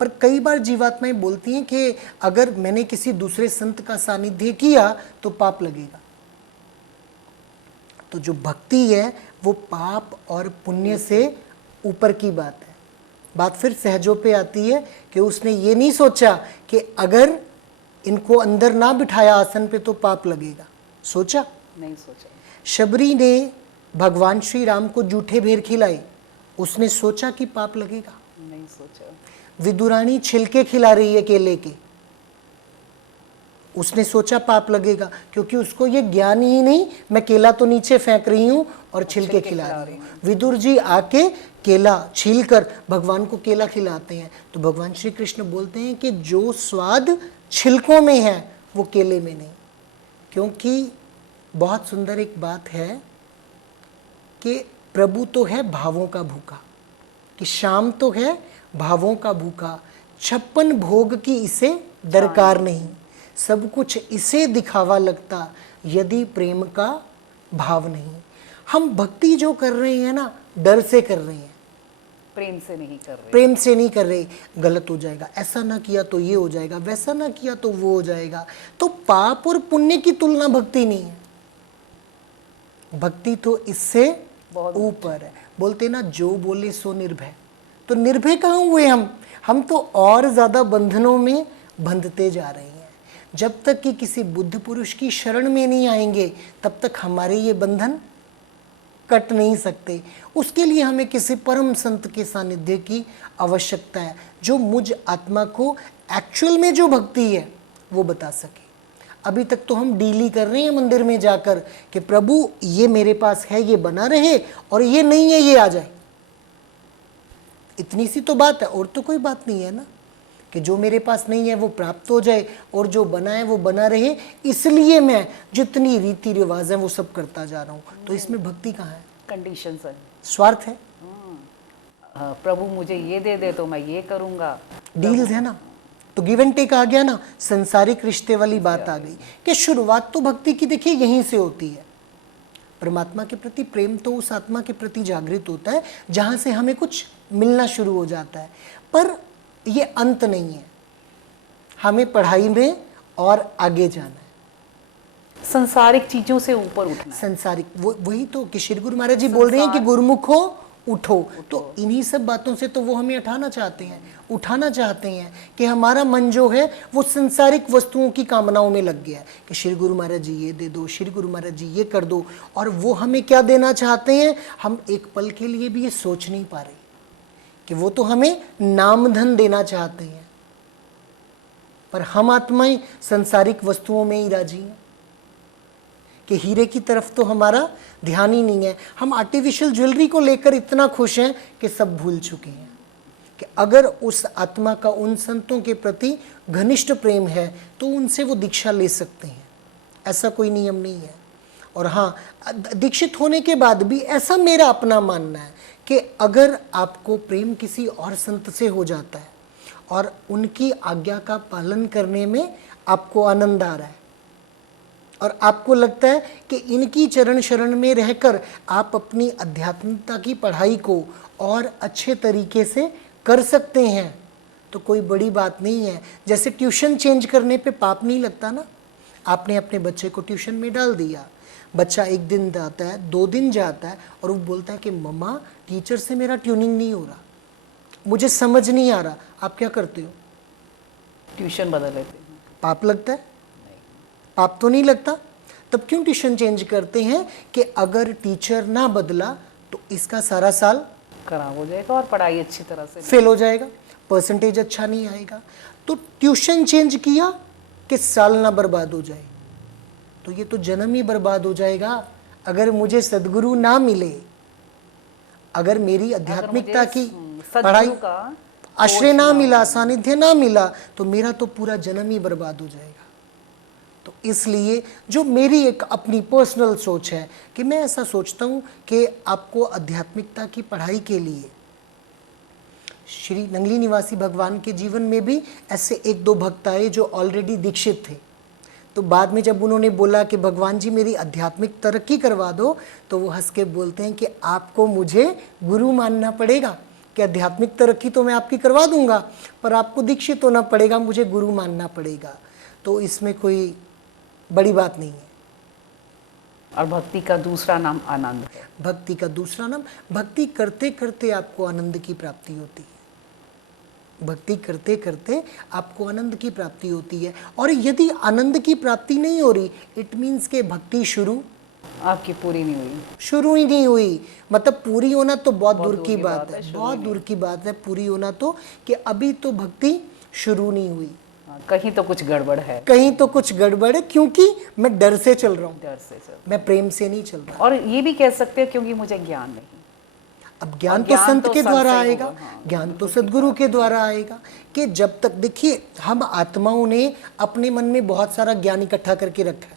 पर कई बार जीवात्माएं बोलती हैं कि अगर मैंने किसी दूसरे संत का सानिध्य किया तो पाप लगेगा। तो जो भक्ति है वो पाप और पुण्य से ऊपर की बात है। बात फिर सहजों पे आती है कि उसने ये नहीं सोचा कि अगर इनको अंदर ना बिठाया आसन पे तो पाप लगेगा। सोचा नहीं सोचा। शबरी ने भगवान श्री राम को जूठे भेर खिलाए, उसने सोचा कि पाप लगेगा? नहीं सोचा। विदुरानी छिलके खिला रही है केले के, उसने सोचा पाप लगेगा? क्योंकि उसको ये ज्ञान ही नहीं, मैं केला तो नीचे फेंक रही हूँ और छिलके खिला रही हूँ। विदुर जी आके केला छीलकर भगवान को केला खिलाते हैं। तो भगवान श्री कृष्ण बोलते हैं कि जो स्वाद छिलकों में है वो केले में नहीं। क्योंकि बहुत सुंदर एक बात है कि प्रभु तो है भावों का भूखा, कि शाम तो है भावों का भूखा, 56 भोग की इसे दरकार नहीं। सब कुछ इसे दिखावा लगता यदि प्रेम का भाव नहीं। हम भक्ति जो कर रहे हैं ना, डर से कर रहे हैं, प्रेम से नहीं कर रहे। प्रेम से नहीं कर रहे। गलत हो जाएगा, ऐसा ना किया तो ये हो जाएगा, वैसा ना किया तो वो हो जाएगा। तो पाप और पुण्य की तुलना भक्ति नहीं है। भक्ति तो इससे बहुत ऊपर है। बोलते ना, जो बोले सो निर्भय। तो निर्भय कहाँ हुए हम तो और ज्यादा बंधनों में बंधते जा रहे हैं। जब तक कि किसी बुद्ध पुरुष की शरण में नहीं आएंगे तब तक हमारे ये बंधन कट नहीं सकते। उसके लिए हमें किसी परम संत के सानिध्य की आवश्यकता है, जो मुझ आत्मा को एक्चुअल में जो भक्ति है वो बता सके। अभी तक तो हम डीली कर रहे हैं मंदिर में जाकर कि प्रभु ये मेरे पास है, ये बना रहे, और ये नहीं है, ये आ जाए। इतनी सी तो बात है, और तो कोई बात नहीं है ना, कि जो मेरे पास नहीं है वो प्राप्त हो जाए, और जो बना है वो बना रहे। इसलिए मैं जितनी रीति रिवाज है वो सब करता जा रहा हूँ। तो इसमें भक्ति कहाँ है? कंडीशन है, स्वार्थ है। प्रभु मुझे ये दे दे तो मैं ये करूँगा, डील्स है ना। तो गिव एंड टेक आ गया ना, संसारिक रिश्ते वाली बात आ गई कि शुरुआत तो भक्ति की देखिए यहीं से होती है। परमात्मा के प्रति प्रेम तो उस आत्मा के प्रति जागृत होता है जहां से हमें कुछ मिलना शुरू हो जाता है, पर ये अंत नहीं है। हमें पढ़ाई में और आगे जाना है, संसारिक चीजों से ऊपर उठना है। संसारिक वही तो कि श्री गुरु महाराज जी बोल रहे हैं कि गुरुमुखो उठो। तो इन्हीं सब बातों से तो वो हमें उठाना चाहते हैं कि हमारा मन जो है वो संसारिक वस्तुओं की कामनाओं में लग गया है कि श्री गुरु महाराज जी ये दे दो, श्री गुरु महाराज जी ये कर दो। और वो हमें क्या देना चाहते हैं, हम एक पल के लिए भी ये सोच नहीं पा रहे कि वो तो हमें नाम धन देना चाहते हैं, पर हम आत्माएं संसारिक वस्तुओं में ही राजी हैं कि हीरे की तरफ तो हमारा ध्यान ही नहीं है। हम आर्टिफिशियल ज्वेलरी को लेकर इतना खुश हैं कि सब भूल चुके हैं कि अगर उस आत्मा का उन संतों के प्रति घनिष्ठ प्रेम है तो उनसे वो दीक्षा ले सकते हैं। ऐसा कोई नियम नहीं है। और हाँ, दीक्षित होने के बाद भी ऐसा मेरा अपना मानना है कि अगर आपको प्रेम किसी और संत से हो जाता है और उनकी आज्ञा का पालन करने में आपको आनंद आ रहा है और आपको लगता है कि इनकी चरण शरण में रहकर आप अपनी आध्यात्मिकता की पढ़ाई को और अच्छे तरीके से कर सकते हैं, तो कोई बड़ी बात नहीं है। जैसे ट्यूशन चेंज करने पे पाप नहीं लगता ना। आपने अपने बच्चे को ट्यूशन में डाल दिया, बच्चा 1 दिन जाता है, 2 दिन जाता है और वो बोलता है कि मम्मा टीचर से मेरा ट्यूनिंग नहीं हो रहा, मुझे समझ नहीं आ रहा। आप क्या करते हो? ट्यूशन बदल लेते हैं। पाप लगता है? पाप तो नहीं लगता। तब क्यों ट्यूशन चेंज करते हैं कि अगर टीचर ना बदला तो इसका सारा साल खराब हो जाएगा और पढ़ाई अच्छी तरह से फेल हो जाएगा, परसेंटेज अच्छा नहीं आएगा। तो ट्यूशन चेंज किया कि साल ना बर्बाद हो जाए, तो ये तो जन्म ही बर्बाद हो जाएगा। अगर मुझे सदगुरु ना मिले, अगर मेरी आध्यात्मिकता की पढ़ाई आश्रय ना मिला, सानिध्य ना मिला, तो मेरा तो पूरा जन्म ही बर्बाद हो जाएगा। तो इसलिए जो मेरी एक अपनी पर्सनल सोच है कि मैं ऐसा सोचता हूँ कि आपको आध्यात्मिकता की पढ़ाई के लिए श्री नंगली निवासी भगवान के जीवन में भी ऐसे 1-2 भक्त आए जो ऑलरेडी दीक्षित थे। तो बाद में जब उन्होंने बोला कि भगवान जी मेरी आध्यात्मिक तरक्की करवा दो, तो वो हंस के बोलते हैं कि आपको मुझे गुरु मानना पड़ेगा, कि आध्यात्मिक तरक्की तो मैं आपकी करवा दूंगा, पर आपको दीक्षित होना पड़ेगा, मुझे गुरु मानना पड़ेगा। तो इसमें कोई बड़ी बात नहीं है। और भक्ति का दूसरा नाम आनंद है। भक्ति का दूसरा नाम, भक्ति करते करते आपको आनंद की प्राप्ति होती है। भक्ति करते करते आपको आनंद की प्राप्ति होती है। और यदि आनंद की प्राप्ति नहीं हो रही, इट मीन्स के भक्ति शुरू आपकी पूरी नहीं हुई, शुरू ही नहीं हुई। मतलब पूरी होना तो बहुत दूर की बात है, बहुत दूर की बात है पूरी होना तो, कि अभी तो भक्ति शुरू नहीं हुई। कहीं तो कुछ गड़बड़ है, कहीं तो कुछ गड़बड़ है, क्योंकि मैं डर से चल रहा हूँ, डर से चल। मैं प्रेम से नहीं चल रहा। और ये भी कह सकते हो क्योंकि मुझे ज्ञान नहीं। अब ज्ञान तो संत के द्वारा आएगा, हाँ, ज्ञान तो सदगुरु के द्वारा आएगा। कि जब तक देखिए हम आत्माओं ने अपने मन में बहुत सारा ज्ञान इकट्ठा करके रखा है।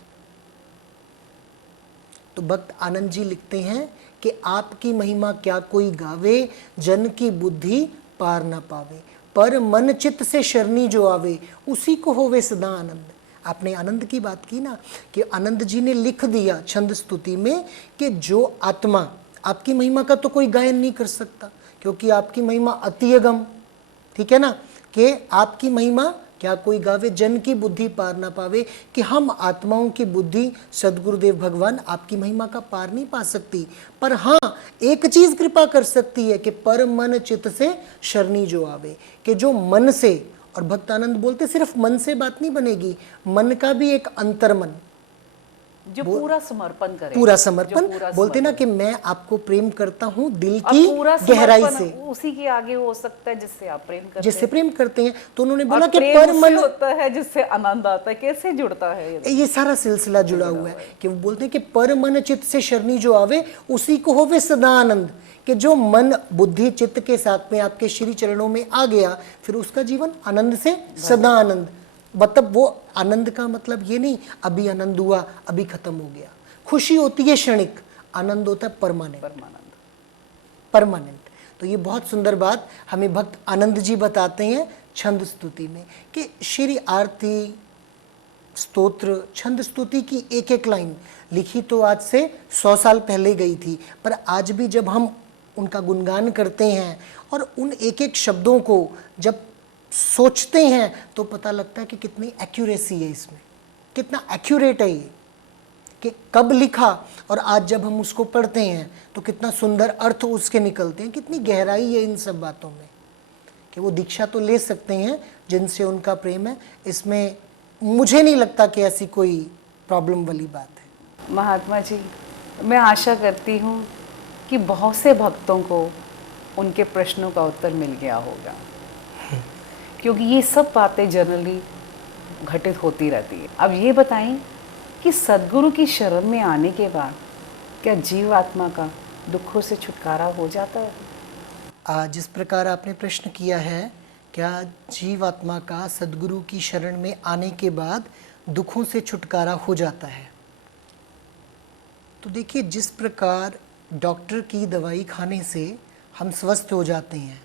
तो भक्त आनंद जी लिखते हैं कि आपकी महिमा क्या कोई गावे, जन की बुद्धि पार ना पावे, पर मन चित्त से शरणी जो आवे, उसी को होवे सदा आनंद। आपने आनंद की बात की ना, कि आनंद जी ने लिख दिया छंद स्तुति में कि जो आत्मा, आपकी महिमा का तो कोई गायन नहीं कर सकता क्योंकि आपकी महिमा अति अगम, ठीक है ना, कि आपकी महिमा क्या कोई गावे, जन की बुद्धि पार ना पावे, कि हम आत्माओं की बुद्धि सदगुरुदेव भगवान आपकी महिमा का पार नहीं पा सकती। पर हाँ, एक चीज कृपा कर सकती है कि पर मन चित्त से शरणी जो आवे, कि जो मन से, और भक्तानंद बोलते सिर्फ मन से बात नहीं बनेगी, मन का भी एक अंतर्मन, जो पूरा समर्पण करे, पूरा जो समर्पण, पूरा बोलते ना समर्पण। कि मैं आपको प्रेम करता हूँ दिल और की पूरा गहराई समर्पण से, उसी के आगे हो सकता है जिससे आप प्रेम करते जिससे हैं। प्रेम करते हैं। तो उन्होंने और बोला कि प्रेम पर उससे मन, होता है जिससे आनंद आता है। कैसे जुड़ता है ये सारा सिलसिला जुड़ा हुआ है कि वो बोलते हैं कि पर मन चित्त से शरणी जो आवे उसी को होवे सदा आनंद, कि जो मन बुद्धि चित्त के साथ में आपके श्री चरणों में आ गया फिर उसका जीवन आनंद से सदा आनंद। मतलब वो आनंद का मतलब ये नहीं अभी आनंद हुआ अभी खत्म हो गया, खुशी होती है क्षणिक, आनंद होता है परमानेंट, परमानेंट। तो ये बहुत सुंदर बात हमें भक्त आनंद जी बताते हैं छंद स्तुति में, कि श्री आरती स्तोत्र छंद स्तुति की एक एक लाइन लिखी तो आज से 100 साल पहले गई थी, पर आज भी जब हम उनका गुणगान करते हैं और उन एक एक शब्दों को जब सोचते हैं तो पता लगता है कि कितनी एक्यूरेसी है इसमें, कितना एक्यूरेट है ये, कि कब लिखा और आज जब हम उसको पढ़ते हैं तो कितना सुंदर अर्थ उसके निकलते हैं, कितनी गहराई है इन सब बातों में, कि वो दीक्षा तो ले सकते हैं जिनसे उनका प्रेम है। इसमें मुझे नहीं लगता कि ऐसी कोई प्रॉब्लम वाली बात है। महात्मा जी, मैं आशा करती हूँ कि बहुत से भक्तों को उनके प्रश्नों का उत्तर मिल गया होगा, क्योंकि ये सब बातें जनरली घटित होती रहती है। अब ये बताएं कि सद्गुरु की शरण में आने के बाद क्या जीव आत्मा का दुखों से छुटकारा हो जाता है? जिस प्रकार आपने प्रश्न किया है, क्या जीव आत्मा का सद्गुरु की शरण में आने के बाद दुखों से छुटकारा हो जाता है? तो देखिए, जिस प्रकार डॉक्टर की दवाई खाने से हम स्वस्थ हो जाते हैं,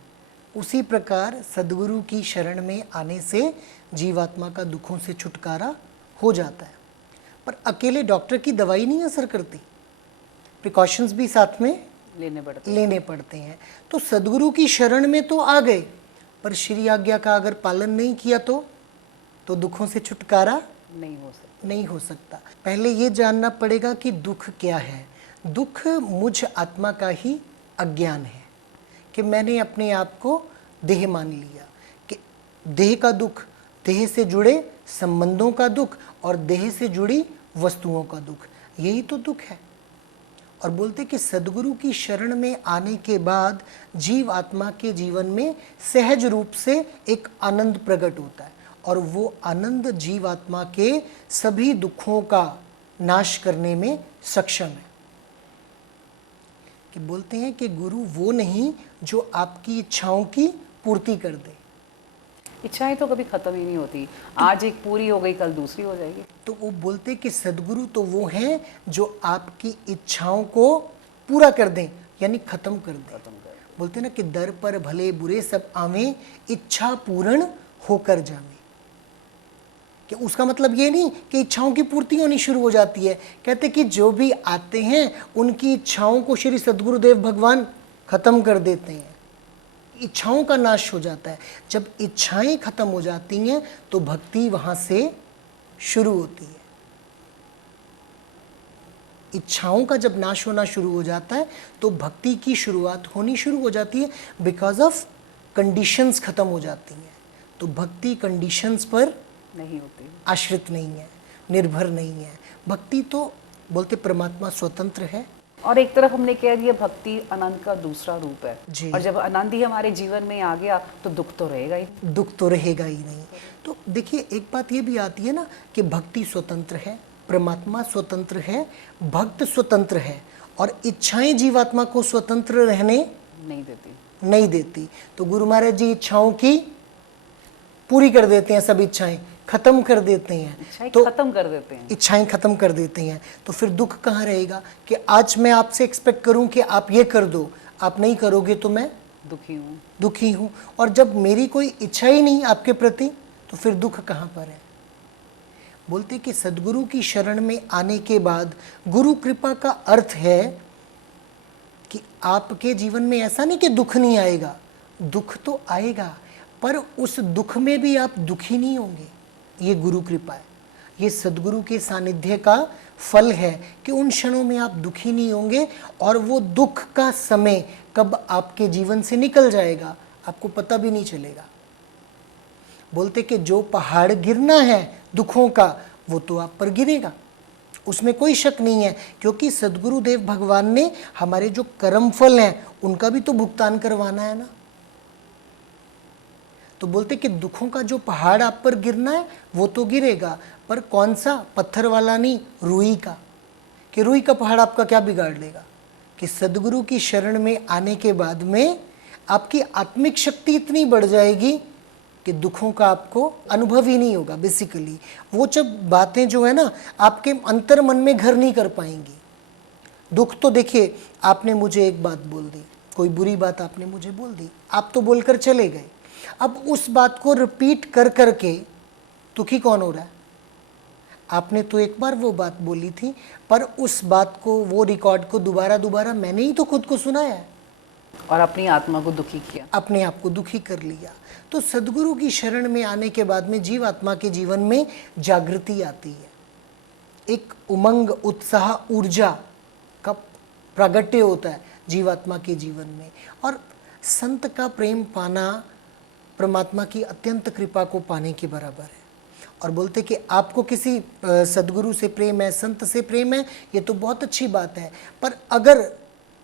उसी प्रकार सद्गुरु की शरण में आने से जीवात्मा का दुखों से छुटकारा हो जाता है। पर अकेले डॉक्टर की दवाई नहीं असर करती, प्रिकॉशंस भी साथ में लेने पड़ते हैं। तो सद्गुरु की शरण में तो आ गए, पर श्री आज्ञा का अगर पालन नहीं किया तो दुखों से छुटकारा नहीं हो सकता। पहले ये जानना पड़ेगा कि दुख क्या है। दुख मुझ आत्मा का ही अज्ञान है, कि मैंने अपने आप को देह मान लिया, कि देह का दुख, देह से जुड़े संबंधों का दुख और देह से जुड़ी वस्तुओं का दुख, यही तो दुख है। और बोलते कि सद्गुरु की शरण में आने के बाद जीव आत्मा के जीवन में सहज रूप से एक आनंद प्रकट होता है, और वो आनंद जीव आत्मा के सभी दुखों का नाश करने में सक्षम है। कि बोलते हैं कि गुरु वो नहीं जो आपकी इच्छाओं की पूर्ति कर दे। इच्छाएं तो कभी खत्म ही नहीं होती, आज एक पूरी हो गई कल दूसरी हो जाएगी। तो वो बोलते कि सद्गुरु तो वो हैं जो आपकी इच्छाओं को पूरा कर दें, यानी खत्म कर दें। बोलते ना कि दर पर भले बुरे सब आवे, इच्छा पूर्ण होकर जावे। कि उसका मतलब ये नहीं कि इच्छाओं की पूर्ति होनी शुरू हो जाती है, कहते कि जो भी आते हैं उनकी इच्छाओं को श्री सद्गुरुदेव भगवान खत्म कर देते हैं, इच्छाओं का नाश हो जाता है। जब इच्छाएं खत्म हो जाती हैं तो भक्ति वहां से शुरू होती है। इच्छाओं का जब नाश होना शुरू हो जाता है तो भक्ति की शुरुआत होनी शुरू हो जाती है, बिकॉज ऑफ कंडीशंस खत्म हो जाती हैं। तो भक्ति कंडीशंस पर नहीं होती, आश्रित नहीं है, निर्भर नहीं है। भक्ति तो बोलते परमात्मा स्वतंत्र है। और एक तरफ हमने कह दिया भक्ति आनंद का दूसरा रूप है जी। और जब आनंद ही हमारे जीवन में आ गया तो दुख तो रहेगा ही, दुख तो रहेगा ही नहीं। तो देखिए, एक बात ये भी आती है ना कि भक्ति स्वतंत्र है, परमात्मा स्वतंत्र है, भक्त स्वतंत्र है, और इच्छाएं जीवात्मा को स्वतंत्र रहने नहीं देती। तो गुरु महाराज जी इच्छाओं की पूरी कर देते हैं, सब इच्छाएं खत्म कर देते हैं, तो खत्म कर देते हैं, इच्छाएं खत्म कर देते हैं। तो फिर दुख कहाँ रहेगा कि आज मैं आपसे एक्सपेक्ट करूं कि आप ये कर दो, आप नहीं करोगे तो मैं दुखी हूं। और जब मेरी कोई इच्छा ही नहीं आपके प्रति तो फिर दुख कहाँ पर है। बोलते कि सदगुरु की शरण में आने के बाद गुरु कृपा का अर्थ है कि आपके जीवन में ऐसा नहीं कि दुख नहीं आएगा, दुख तो आएगा, पर उस दुख में भी आप दुखी नहीं होंगे। ये गुरु कृपा है, ये सदगुरु के सानिध्य का फल है कि उन क्षणों में आप दुखी नहीं होंगे और वो दुख का समय कब आपके जीवन से निकल जाएगा आपको पता भी नहीं चलेगा। बोलते कि जो पहाड़ गिरना है दुखों का वो तो आप पर गिरेगा, उसमें कोई शक नहीं है, क्योंकि सदगुरुदेव भगवान ने हमारे जो कर्म फल हैं उनका भी तो भुगतान करवाना है ना। तो बोलते कि दुखों का जो पहाड़ आप पर गिरना है वो तो गिरेगा, पर कौन सा, पत्थर वाला नहीं, रूई का। कि रूई का पहाड़ आपका क्या बिगाड़ लेगा, कि सदगुरु की शरण में आने के बाद में आपकी आत्मिक शक्ति इतनी बढ़ जाएगी कि दुखों का आपको अनुभव ही नहीं होगा। बेसिकली वो जब बातें जो है ना आपके अंतर मन में घर नहीं कर पाएंगी। दुख तो देखिए, आपने मुझे एक बात बोल दी, कोई बुरी बात आपने मुझे बोल दी, आप तो बोलकर चले गए, अब उस बात को रिपीट कर करके दुखी कौन हो रहा है? आपने तो एक बार वो बात बोली थी, पर उस बात को, वो रिकॉर्ड को दोबारा दोबारा मैंने ही तो खुद को सुनाया है और अपनी आत्मा को दुखी किया, अपने आप को दुखी कर लिया। तो सदगुरु की शरण में आने के बाद में जीवात्मा के जीवन में जागृति आती है, एक उमंग, उत्साह, ऊर्जा का प्रागट्य होता है जीवात्मा के जीवन में। और संत का प्रेम पाना परमात्मा की अत्यंत कृपा को पाने के बराबर है। और बोलते कि आपको किसी सदगुरु से प्रेम है, संत से प्रेम है, ये तो बहुत अच्छी बात है, पर अगर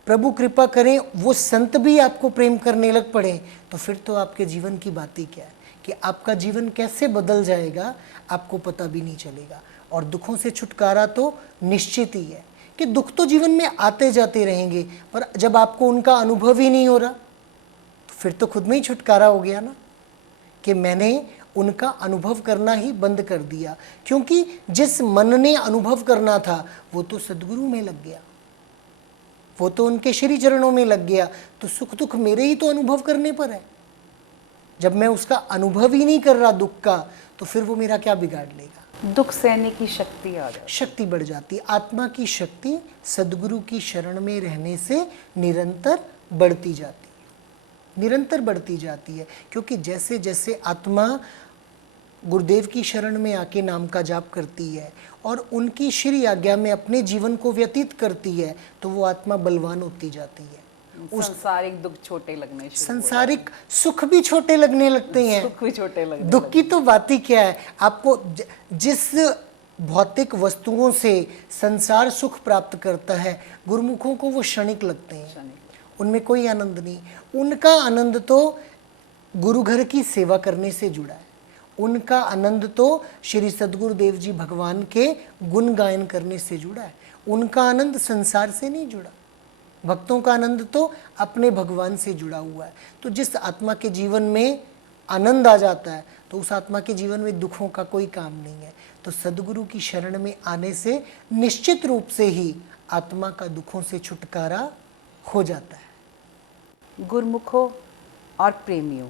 प्रभु कृपा करें वो संत भी आपको प्रेम करने लग पड़े तो फिर तो आपके जीवन की बात ही क्या है, कि आपका जीवन कैसे बदल जाएगा आपको पता भी नहीं चलेगा। और दुखों से छुटकारा तो निश्चित ही है, कि दुख तो जीवन में आते जाते रहेंगे, पर जब आपको उनका अनुभव ही नहीं हो रहा तो फिर तो खुद में ही छुटकारा हो गया ना, कि मैंने उनका अनुभव करना ही बंद कर दिया। क्योंकि जिस मन ने अनुभव करना था वो तो सदगुरु में लग गया, वो तो उनके श्री चरणों में लग गया, तो सुख दुख मेरे ही तो अनुभव करने पर है। जब मैं उसका अनुभव ही नहीं कर रहा दुख का, तो फिर वो मेरा क्या बिगाड़ लेगा? दुख सहने की शक्ति आ जाती, शक्ति बढ़ जाती। आत्मा की शक्ति सदगुरु की शरण में रहने से निरंतर बढ़ती जाती है, निरंतर बढ़ती जाती है। क्योंकि जैसे जैसे आत्मा गुरुदेव की शरण में आके नाम का जाप करती है और उनकी श्री आज्ञा में अपने जीवन को व्यतीत करती है, तो वो आत्मा बलवान होती जाती है। सांसारिक दुख छोटे लगने शुरू, सांसारिक सुख भी छोटे लगने लगते हैं, सुख भी छोटे लगने, दुख की तो बात ही क्या है। आपको जिस भौतिक वस्तुओं से संसार सुख प्राप्त करता है, गुरुमुखों को वो क्षणिक लगते हैं, उनमें कोई आनंद नहीं। उनका आनंद तो गुरु घर की सेवा करने से जुड़ा है, उनका आनंद तो श्री सदगुरुदेव जी भगवान के गुण गायन करने से जुड़ा है, उनका आनंद संसार से नहीं जुड़ा। भक्तों का आनंद तो अपने भगवान से जुड़ा हुआ है। तो जिस आत्मा के जीवन में आनंद आ जाता है तो उस आत्मा के जीवन में दुखों का कोई काम नहीं है। तो सदगुरु की शरण में आने से निश्चित रूप से ही आत्मा का दुखों से छुटकारा हो जाता है। गुरुमुखों और प्रेमियों,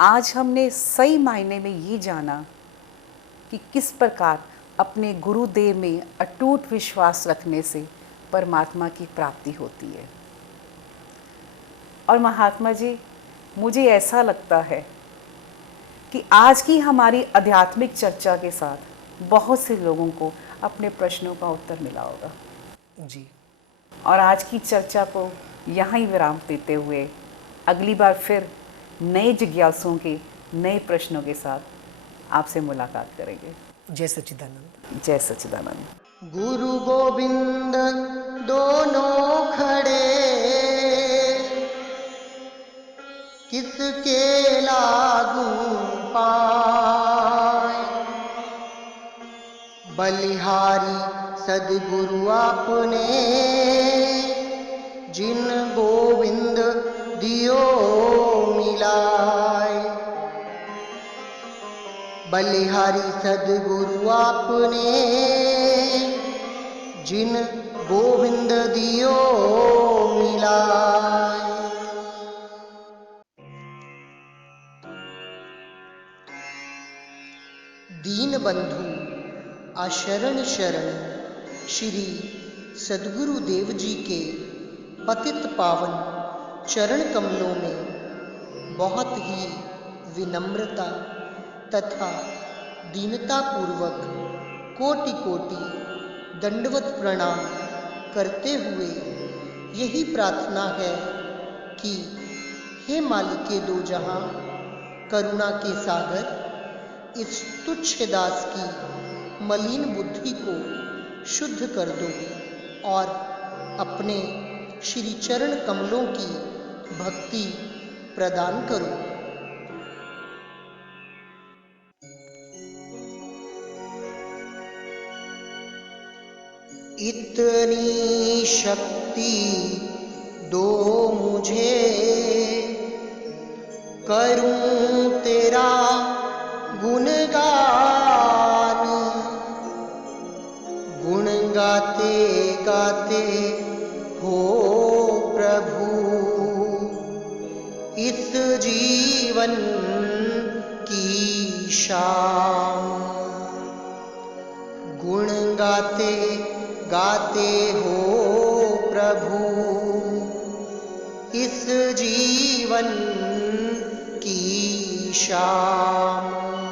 आज हमने सही मायने में ये जाना कि किस प्रकार अपने गुरुदेव में अटूट विश्वास रखने से परमात्मा की प्राप्ति होती है। और महात्मा जी, मुझे ऐसा लगता है कि आज की हमारी आध्यात्मिक चर्चा के साथ बहुत से लोगों को अपने प्रश्नों का उत्तर मिला होगा जी। और आज की चर्चा को यहाँ ही विराम देते हुए अगली बार फिर नए जिज्ञासुओं के नए प्रश्नों के साथ आपसे मुलाकात करेंगे। जय सच्चिदानंद। जय सच्चिदानंद। गुरु गोविंद दोनों खड़े, किसके लागू पाए, बलिहारी सदगुरु आपने, जिन गोविंद दियो मिलाए। बलिहारी सदगुरु आपने, जिन गोविंद दियो मिलाए। दीन बंधु आशरण शरण श्री सद्गुरु देव जी के पतित पावन चरण कमलों में बहुत ही विनम्रता तथा दीनता पूर्वक कोटि कोटि दंडवत प्रणाम करते हुए यही प्रार्थना है कि हे मालिके दो जहां, करुणा के सागर, इस तुच्छ दास की मलिन बुद्धि को शुद्ध कर दो और अपने श्री चरण कमलों की भक्ति प्रदान करो। इतनी शक्ति दो मुझे, करूं तेरा गुणगान, गुण गाते गाते हो प्रभु इस जीवन की शाम। गुण गाते गाते हो प्रभु इस जीवन की शाम।